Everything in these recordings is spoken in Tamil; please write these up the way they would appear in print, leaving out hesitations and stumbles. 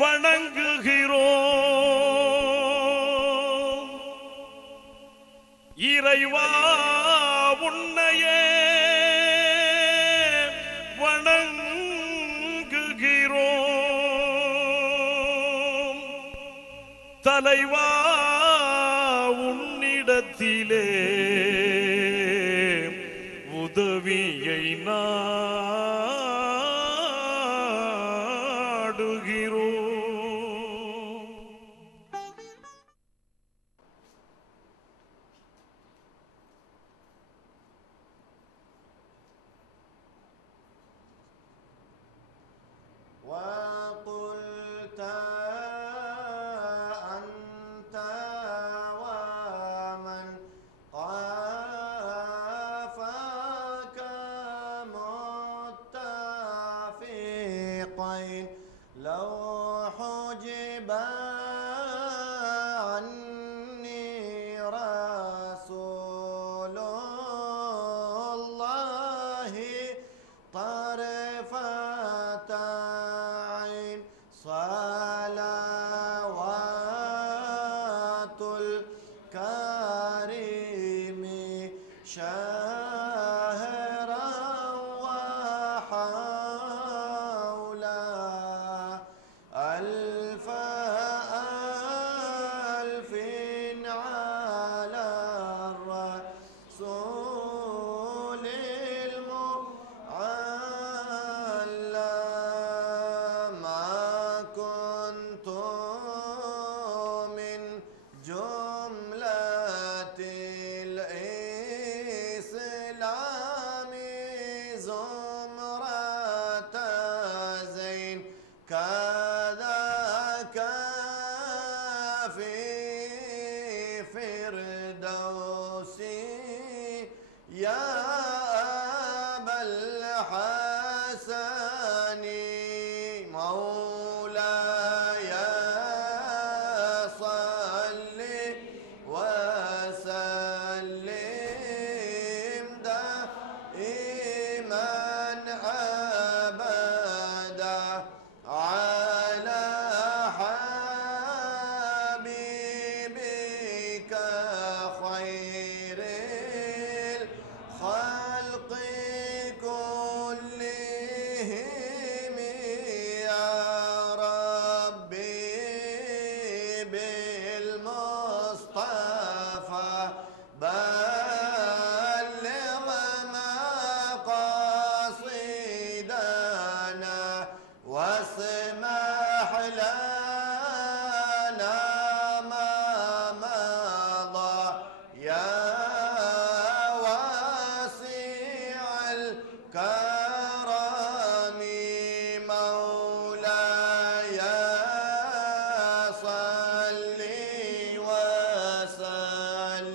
வணங்குகிறோம். இறைவா உன்னையே வணங்குகிறோம். தலைவா உன்னிடத்திலே உதவியை நாடுகிறோம். وقلت أنت ومن قافك متفقين لو حجب عني رسول الله طرفة عين صلوات الكريم شهرا وحولا ألف ألف على الرسول المعلى ما كنت من جملة الإسلام زمرة زين كذاك في فردوسي يا أبا الحسن مولاي صل وسلم دائما أبدا على حبيبك خير الخلق كلهم يا ربي بالمصطفى بلغ مقاصدنا واسمح لنا ما مضى يا واسع الكرم مولاي صل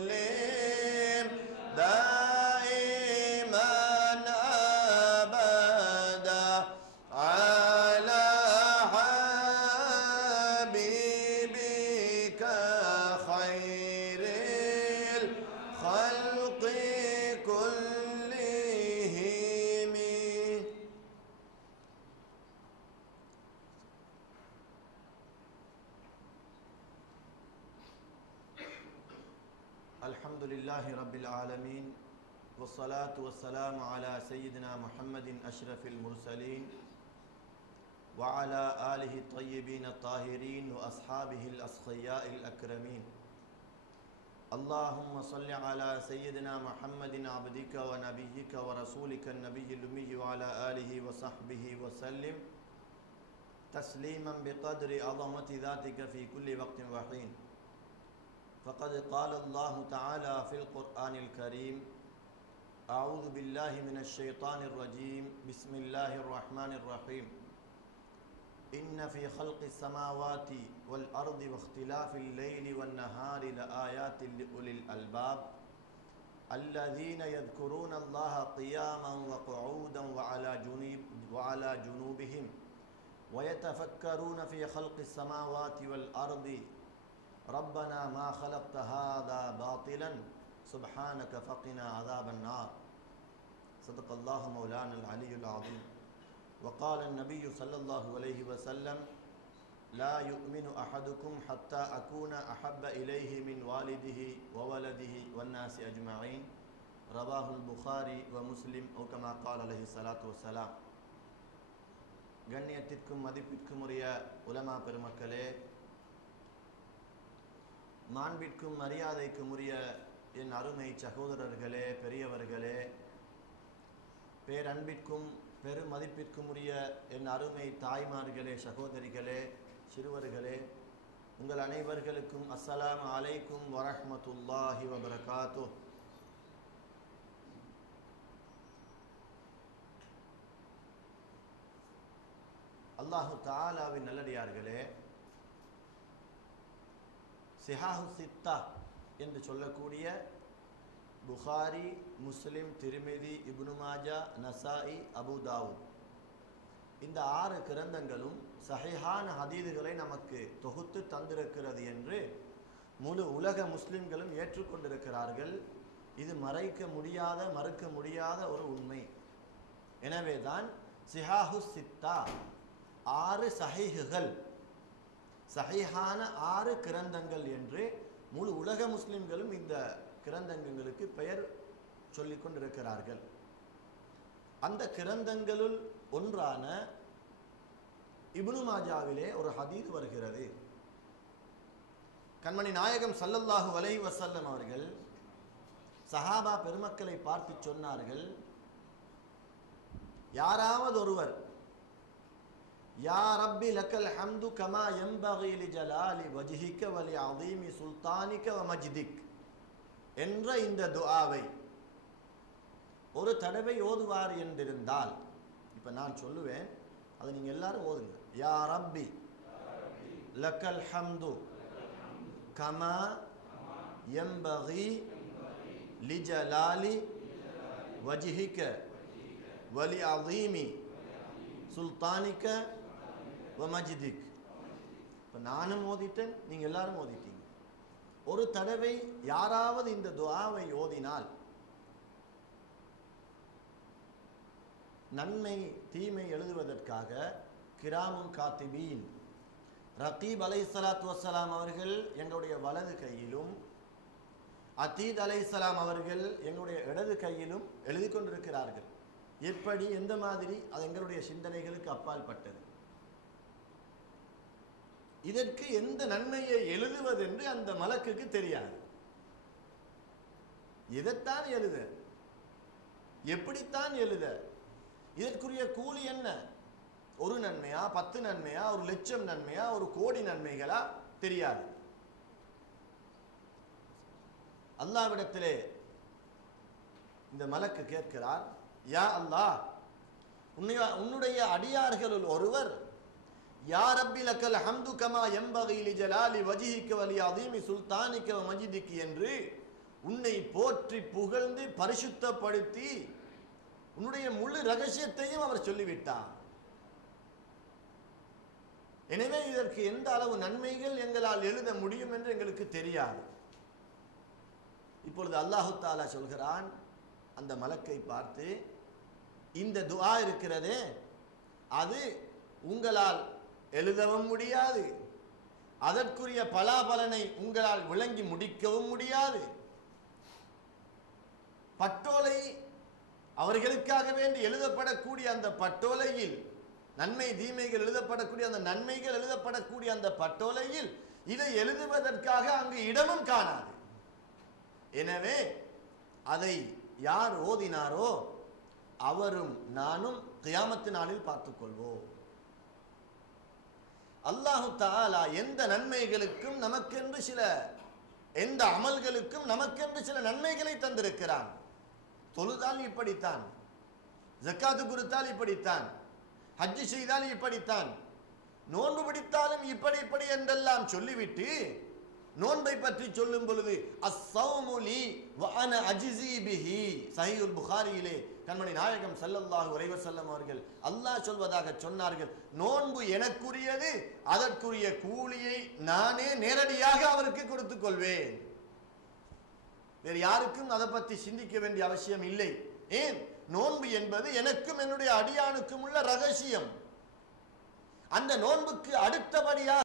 وسلم دائما أبدا على حبيبك خير الخلق كلهم. الحمد لله رب العالمين والصلاة والسلام على سيدنا محمد أشرف المرسلين وعلى آله الطيبين الطاهرين وأصحابه الأصفياء الأكرمين. اللهم صل على سيدنا محمد عبدك ونبيك ورسولك النبي الأمي وعلى آله وصحبه وسلم تسليما بقدر عظمة ذاتك في كل وقت وحين. فقد قال الله تعالى في القرآن الكريم أعوذ بالله من الشيطان الرجيم بسم الله الرحمن الرحيم إن في خلق السماوات والأرض واختلاف الليل والنهار لآيات لأولي الألباب الذين يذكرون الله قياما وقعودا وعلى جنوبهم ويتفكرون في خلق السماوات والأرض ربنا ما خلقت هذا باطلا سبحانك فقنا عذاب النار. صدق الله مولانا العلي العظيم. وقال النبي صلى الله عليه وسلم லா யுமினு அஹதுக்கும் ஹத்தா அகூன அஹப்ப இலைஹி மின் வாலிதிஹி வவலதிஹி வன்னாசி அஜ்மஈன் ரவாஹுல் புகாரி வ முஸ்லிம் ஓ கமா கால் அலைஹி ஸலாத்து வஸ்ஸலாம். கண்ணியத்திற்கும் மதிப்பிற்கும் உரிய உலமா பெருமக்களே, மாண்பிற்கும் மரியாதைக்கும் உரிய என் அருமை சகோதரர்களே, பெரியவர்களே, பேரன்பிற்கும் பெருமதிப்பிற்கும் உரிய என் அருமை தாய்மார்களே, சகோதரிகளே, சிறுவர்களே, உங்கள் அனைவர்களுக்கும் அஸ்ஸலாமு அலைக்கும் வரஹ்மத்துல்லாஹி வபரகாத்துஹ். அல்லாஹு தஆலாவின் நல்லடியார்களே, சிஹாஹு சித்தா என்று சொல்லக்கூடிய புகாரி, முஸ்லிம், திர்மிதி, இப்னு மாஜா, நசாஇ, அபு தாவூத் இந்த 6 கிரந்தங்களும் சஹீஹான ஹதீதுகளை நமக்கு தொகுத்து தந்திருக்கிறது என்று முழு உலக முஸ்லிம்களும் ஏற்றுக்கொண்டிருக்கிறார்கள். இது மறுக்க முடியாத ஒரு உண்மை. எனவே தான் சிஹாஹு சித்தா 6 சஹீஹுகள், சஹீஹான 6 கிரந்தங்கள் என்று முழு உலக முஸ்லிம்களும் இந்த கிரந்தங்களுக்கு பெயர் சொல்லிக் கொண்டிருக்கிறார்கள். அந்த கிரந்தங்களுள் ஒன்றான இப்னு மாஜாவிலே ஒரு ஹதீஸ் வருகிறது. கண்மணி நாயகம் ஸல்லல்லாஹு அலைஹி வஸல்லம் அவர்கள் சஹாபா பெருமக்களை பார்த்து சொன்னார்கள், யாராவது ஒருவர் யா ரப்பி லக்கல் ஹம்து கமா யம்பகி லிஜலாலி வஜ்ஹிக வலி அதீமி சுல்தானிக வ மஜ்திக் என்ற இந்த துஆவை ஒரு தடவை ஓதுவார் என்றிருந்தால், இப்ப நான் சொல்லுவேன், அதை நீங்க எல்லாரும் ஓதுங்க. யா ரப்பி லக்கல் ஹம்து கமா யம்பகி லிஜலாலி வஜ்ஹிக வலி அதீமி சுல்தானிக வ மஜ்திக். இப்ப நானும் ஓதிட்டேன், நீங்க எல்லாரும் ஓதிட்டீங்க. ஒரு தடவை யாராவது இந்த துஆவை ஓதினால் நன்மை தீமை எழுதுவதற்காக கிராமுன் காத்திபீன் ரகீப் அலைஹிஸ்ஸலாத்து வஸ்ஸலாம் அவர்கள் எங்களுடைய வலது கையிலும், அதீத் அலைஹிஸ்ஸலாம் அவர்கள் எங்களுடைய இடது கையிலும் எழுதி கொண்டிருக்கிறார்கள். எப்படி, எந்த மாதிரி, அது எங்களுடைய சிந்தனைகளுக்கு அப்பால் பட்டது. இதற்கு எந்த நன்மையை எழுதுவதென்று அந்த மலக்குக்கு தெரியாது. இதைத்தான் எழுத, எப்படித்தான் எழுத, இதற்குரிய கூலி என்ன, 1 நன்மையா, 10 நன்மையா, 1 லட்சம் நன்மையா, 1 கோடி நன்மைகளா, தெரியாது. அல்லாஹ்விடத்திலே இந்த மலக்கு கேட்கிறார், யா அல்லாஹ், உன்னுடைய அடியார்களுள் ஒருவர் யா ரப்பி லக்கல் ஹம்து கமா யம்பகி லிஜலாலி வஜ்ஹிக வலி அதீமி சுல்தானிக வ மஜ்திக் என்று உன்னை போற்றி புகழ்ந்து பரிசுத்தப்படுத்தி உன்னுடைய முழு ரகசியத்தையும் அவர் சொல்லிவிட்டார். எனவே இதற்கு எந்த அளவு நன்மைகள் எங்களால் எழுத முடியும் என்று எங்களுக்கு தெரியாது. இப்பொழுது அல்லாஹு தஆலா சொல்கிறான் அந்த மலக்கை பார்த்து, இந்த துஆ இருக்கிறதே அது உங்களால் எழுதவும் முடியாது, அதற்குரிய பலாபலனை உங்களால் விளங்கி முடிக்கவும் முடியாது. பட்டோலை அவர்களுக்காக வேண்டி எழுதப்படக்கூடிய அந்த பட்டோலையில் நன்மை தீமைகள் எழுதப்படக்கூடிய அந்த நன்மைகள் எழுதப்படக்கூடிய அந்த பட்டோலையில் இதை எழுதுவதற்காக அங்கு இடமும் காணாது. எனவே அதை யார் ஓதினாரோ அவரும் நானும் கியாமத்து நாளில் பார்த்துக் கொள்வோம். அல்லாஹு தஆலா எந்த நன்மைகளுக்கும் நமக்கென்று எந்த அமல்களுக்கும் நமக்கென்று சில நன்மைகளை தந்திருக்கிறான். தொழுதால் இப்படித்தான், ஜக்காத்து கொடுத்தால் இப்படித்தான், ஹஜ் செய்தால் இப்படித்தான், நோன்பு பிடித்தாலும் இப்படி என்றெல்லாம் சொல்லிவிட்டு நோன்பை பற்றி சொல்லும் பொழுது அஸ்ஸௌமு லி வ அன அஜ்ஸி பிஹி, சஹீஹுல் புகாரியிலே கண்மணி நாயகம் ஸல்லல்லாஹு அலைஹி வஸல்லம் அவர்கள் அல்லாஹ் சொல்வதாக சொன்னார்கள், நோன்பு எனக்குரியது, அதற்குரிய கூலியை நானே நேரடியாக அவருக்கு கொடுத்துக் கொள்வேன். வேறு யாருக்கும் அதை பற்றி சிந்திக்க வேண்டிய அவசியம் இல்லை. ஏன், நோன்பு என்பது எனக்கும் என்னுடைய அடியானுக்கும் உள்ள ரகசியம். அந்த நோன்புக்கு அடுத்தபடியாக